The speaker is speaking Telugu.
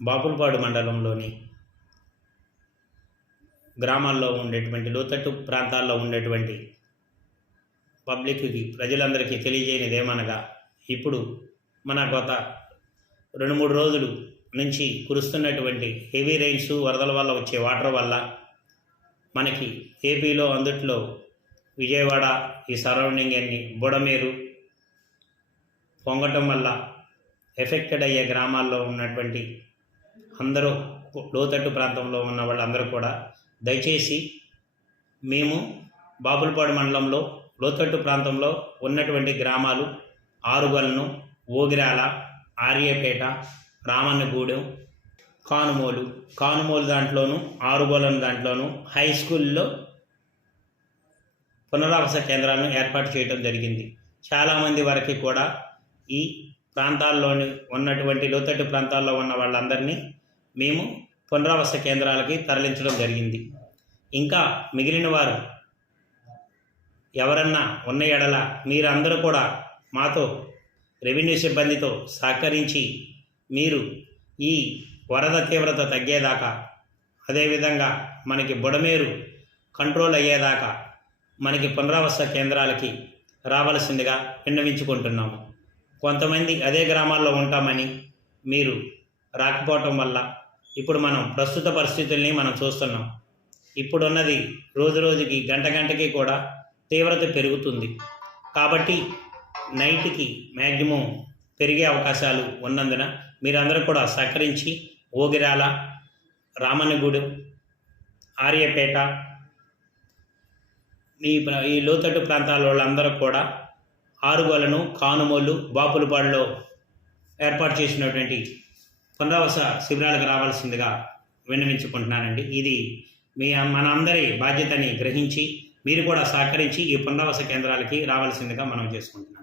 బాపులపాడు మండలంలోని గ్రామాల్లో ఉండేటువంటి లోతట్టు ప్రాంతాల్లో ఉండేటువంటి పబ్లిక్కి ప్రజలందరికీ తెలియజేయనిది ఏమనగా ఇప్పుడు మన గత రెండు మూడు రోజులు నుంచి కురుస్తున్నటువంటి హెవీ రైన్స్ వరదల వల్ల వచ్చే వాటర్ వల్ల మనకి ఏపీలో అందుట్లో విజయవాడ ఈ సరౌండింగ్ అన్ని బుడమేరు పొంగటం వల్ల ఎఫెక్టెడ్ అయ్యే గ్రామాల్లో ఉన్నటువంటి అందరూ లోతట్టు ప్రాంతంలో ఉన్న వాళ్ళందరూ కూడా దయచేసి మేము బాపులపాడు మండలంలో లోతట్టు ప్రాంతంలో ఉన్నటువంటి గ్రామాలు ఆరుగల్ను ఓగిరాల ఆర్యపేట రామన్నగూడెం కానుమోలు. కానుమోలు దాంట్లోను ఆరుగోలం దాంట్లోనూ హై స్కూల్లో పునరావాస కేంద్రాలను ఏర్పాటు చేయడం జరిగింది. చాలామంది వరకు కూడా ఈ ప్రాంతాల్లోని ఉన్నటువంటి లోతట్టు ప్రాంతాల్లో ఉన్న వాళ్ళందరినీ మేము పునరావాస కేంద్రాలకి తరలించడం జరిగింది. ఇంకా మిగిలిన వారు ఎవరన్నా ఉన్న ఎడల మీరందరూ కూడా మాతో రెవెన్యూ సిబ్బందితో సహకరించి మీరు ఈ వరద తీవ్రత తగ్గేదాకా అదేవిధంగా మనకి బుడమేరు కంట్రోల్ అయ్యేదాకా మనకి పునరావాస కేంద్రాలకి రావలసిందిగా విన్నవించుకుంటున్నాము. కొంతమంది అదే గ్రామాల్లో ఉంటామని మీరు రాకపోవటం వల్ల ఇప్పుడు మనం ప్రస్తుత పరిస్థితుల్ని మనం చూస్తున్నాం. ఇప్పుడున్నది రోజు రోజుకి గంట గంటకి కూడా తీవ్రత పెరుగుతుంది. కాబట్టి నైట్కి మ్యాక్సిమం పెరిగే అవకాశాలు ఉన్నందున మీరందరూ కూడా సహకరించి ఓగిరాల రామన్నగూడెం ఆర్యపేట మీ ప్ర- ఈ లోతట్టు ప్రాంతాల వాళ్ళందరూ కూడా ఆరుగోలను కానుమోలు బాపులపాడులో ఏర్పాటు చేసినటువంటి పునరావాస శిబిరాలకు రావాల్సిందిగా విన్నవించుకుంటున్నానండి. ఇది మీ మనందరి బాధ్యతని గ్రహించి మీరు కూడా సహకరించి ఈ పునరావాస కేంద్రాలకి రావాల్సిందిగా మనం చేసుకుంటున్నాం.